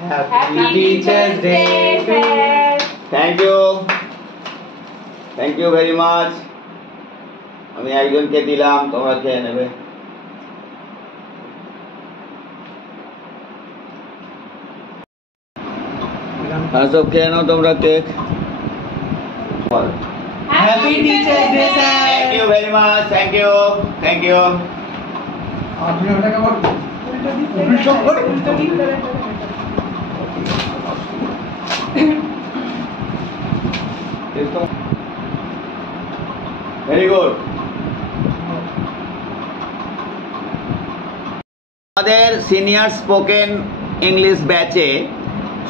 Happy Teachers Day, sir. Thank you very much. আমি একজনকে দিলাম, তোমরা খেয়ে নেবে। সব খেয়ে নাও তোমরা cake. Happy Teachers Day, sir. Thank you very much. Thank you. আপনি ওটাকে বল উল্টো দিন ভেরি গুড। আমাদের সিনিয়র স্পোকেন ইংলিশ ব্যাচে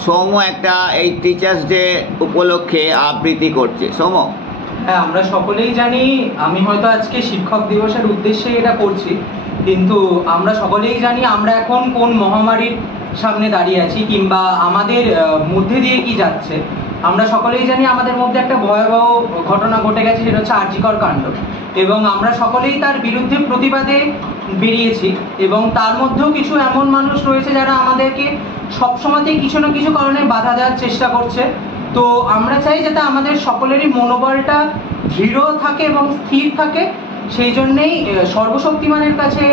সৌম্য একটা এই টিচার্স ডে উপলক্ষে আবৃত্তি করছে। সৌম্য, হ্যাঁ, আমরা সকলেই জানি, আমি হয়তো আজকে শিক্ষক দিবসের উদ্দেশ্যে এটা করছি, কিন্তু আমরা সকলেই জানি আমরা এখন কোন মহামারীর সামনে দাঁড়িয়ে আছি কিংবা আমাদের মধ্যে দিয়ে কি যাচ্ছে। আমরা সকলেই জানি আমাদের মধ্যে একটা ভয়াবহ ঘটনা ঘটে গেছে, সেটা হচ্ছে আরজিকর কাণ্ড, এবং আমরা সকলেই তার বিরুদ্ধে প্রতিবাদে বেরিয়েছি। এবং তার মধ্যেও কিছু এমন মানুষ রয়েছে যারা আমাদেরকে সবসময়তেই কিছু না কিছু কারণে বাধা দেওয়ার চেষ্টা করছে। তো আমরা চাই যাতে আমাদের সকলেরই মনোবলটা দৃঢ় থাকে এবং স্থির থাকে। সেই জন্যেই সর্বশক্তিমানের কাছে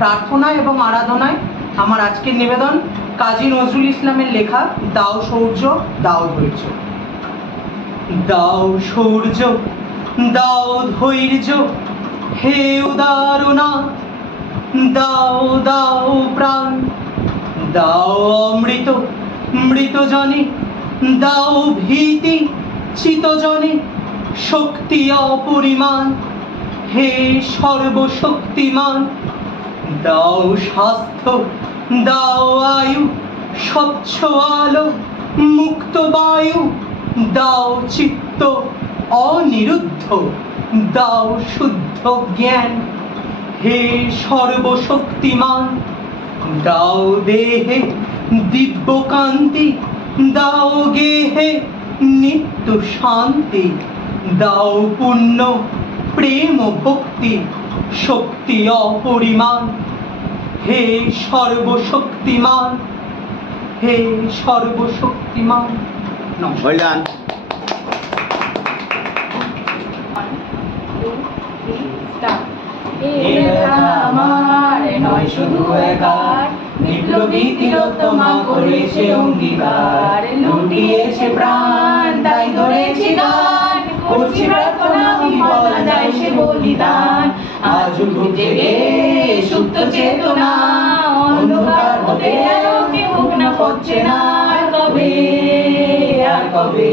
প্রার্থনা এবং আরাধনায় আমার আজকের নিবেদন কাজী নজরুল ইসলামের লেখা দাও শৌর্য দাও ধৈর্য। দাও শৌর্য দাও ধৈর্য হে উদারুণা, দাও দাও প্রাণ, দাও অমৃত মৃত জনে, দাও ভীতি চিত জনে, শক্তি অপরিমাণ হে সর্বশক্তিমান। দাও স্বাস্থ্য দাও আয়ু, স্বচ্ছ আলো মুক্ত বায়ু, দাও চিত্ত অনিরুদ্ধ, দাও শুদ্ধ জ্ঞান হে সর্বশক্তিমান। দাও দেহে দিব্য কান্তি, দাও গেহে নিত্য শান্তি, দাও পুণ্য প্রেম ভক্তি শক্তি অপরিমাণ হে সর্বশক্তিমান, হে সর্বশক্তিমান। নমস্কার। আমার নয় শুধু একার, বিপ্লবী তিলোত্তমা করেছে অঙ্গীকার, লুটিয়েছে প্রাণ তাই ধরেছে গান, করছি প্রার্থনা বলা যায় সে বলিদান। আজ উঠুক জেগে সুপ্ত চেতনা, অন্ধকার হতে আলোকে মুখ না পড়ছে না। আর কবে আর কবে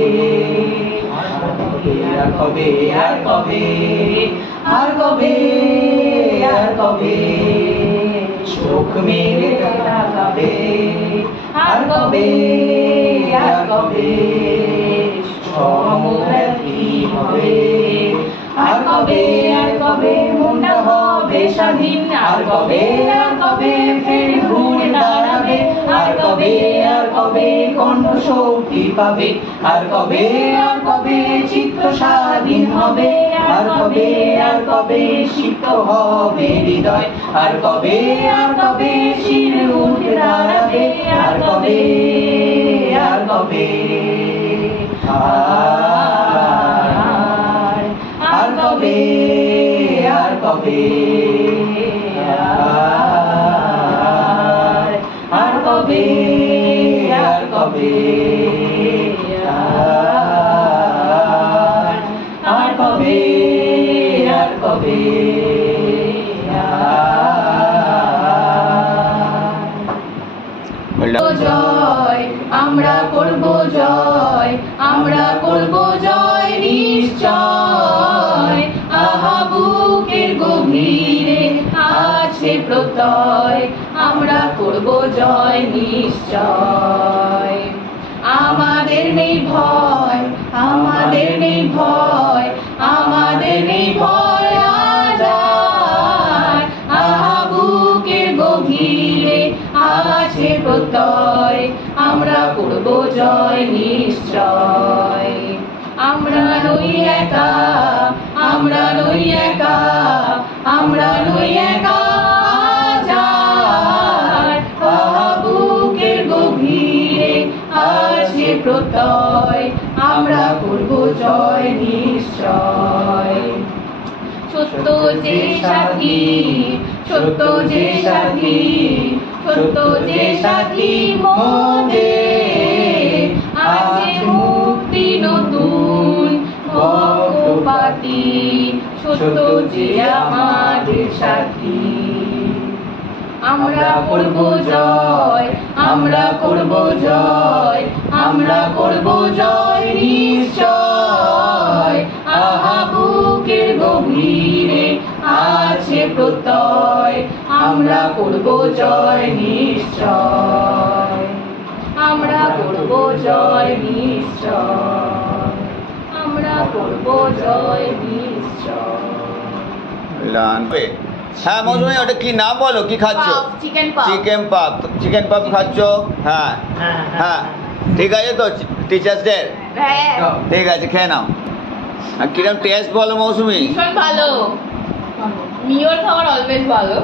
আর কবে আর কবে আর কবে আর কবে চোখ মেলে তাকাবে, আর কবে আর কবে সমুদ্রী হবে, আর কবে মনটা হবে স্বাধীন, আর কবে ফের ঘুরে দাঁড়াবে, আর কবে কণ্ঠ শক্তি পাবে, আর কবে চিত্ত স্বাধীন হবে, আর কবে সিক্ত হবে হৃদয়, আর কবে শির উঠে দাঁড়াবে, আর কবে আর কবে আর কবে আর কবে আর কবে আর কবে আর কবে আর কবে জয় আমরা করব জয়, আমরা করব জয় নিশ্চয়। আহা বুকের গভীরে আছে প্রত্যয়, আমরা করব জয় নিশ্চয়। আমাদের নেই ভয়, আমাদের নেই ভয়, আমাদের নেই ভয় আজ আর। আহা বুকের গভীরে আছে প্রত্যয়, আমরা করব জয় নিশ্চয়। আমরা নই একা, আমরা নই একা, আমরা নই একা আজ আর। আহা বুকের গভীরে জয় নিশ্চয়। সত্য যে সাথী, সত্য যে সাথী, সত্য যে সাথী মোদের, আছে মুক্তি নতুন ভক্তপাতি, সত্য যে আমাদের সাথী। আমরা করব জয়, আমরা করব জয়, আমরা করব জয় নিশ্চয়। আহা বুকের গভীরে আছে প্রত্যয়, আমরা করব জয় নিশ্চয়, আমরা করব জয় নিশ্চয়, আমরা করব জয় নিশ্চয়। হ্যাঁ মৌসুমি, ওটা কি নাম বলো, কি খাচ্ছ? চিকেন পাপ। চিকেন পাপ। চিকেন পাপ খাচ্ছ? হ্যাঁ হ্যাঁ, ঠিক আছে তো টিচার্স ডে? হ্যাঁ, ঠিক আছে, খেয়ে নাও। আর কিরম টেস্ট বলো মৌসুমি? ভীষণ ভালো। মিওর খাবার অলওয়েজ ভালো।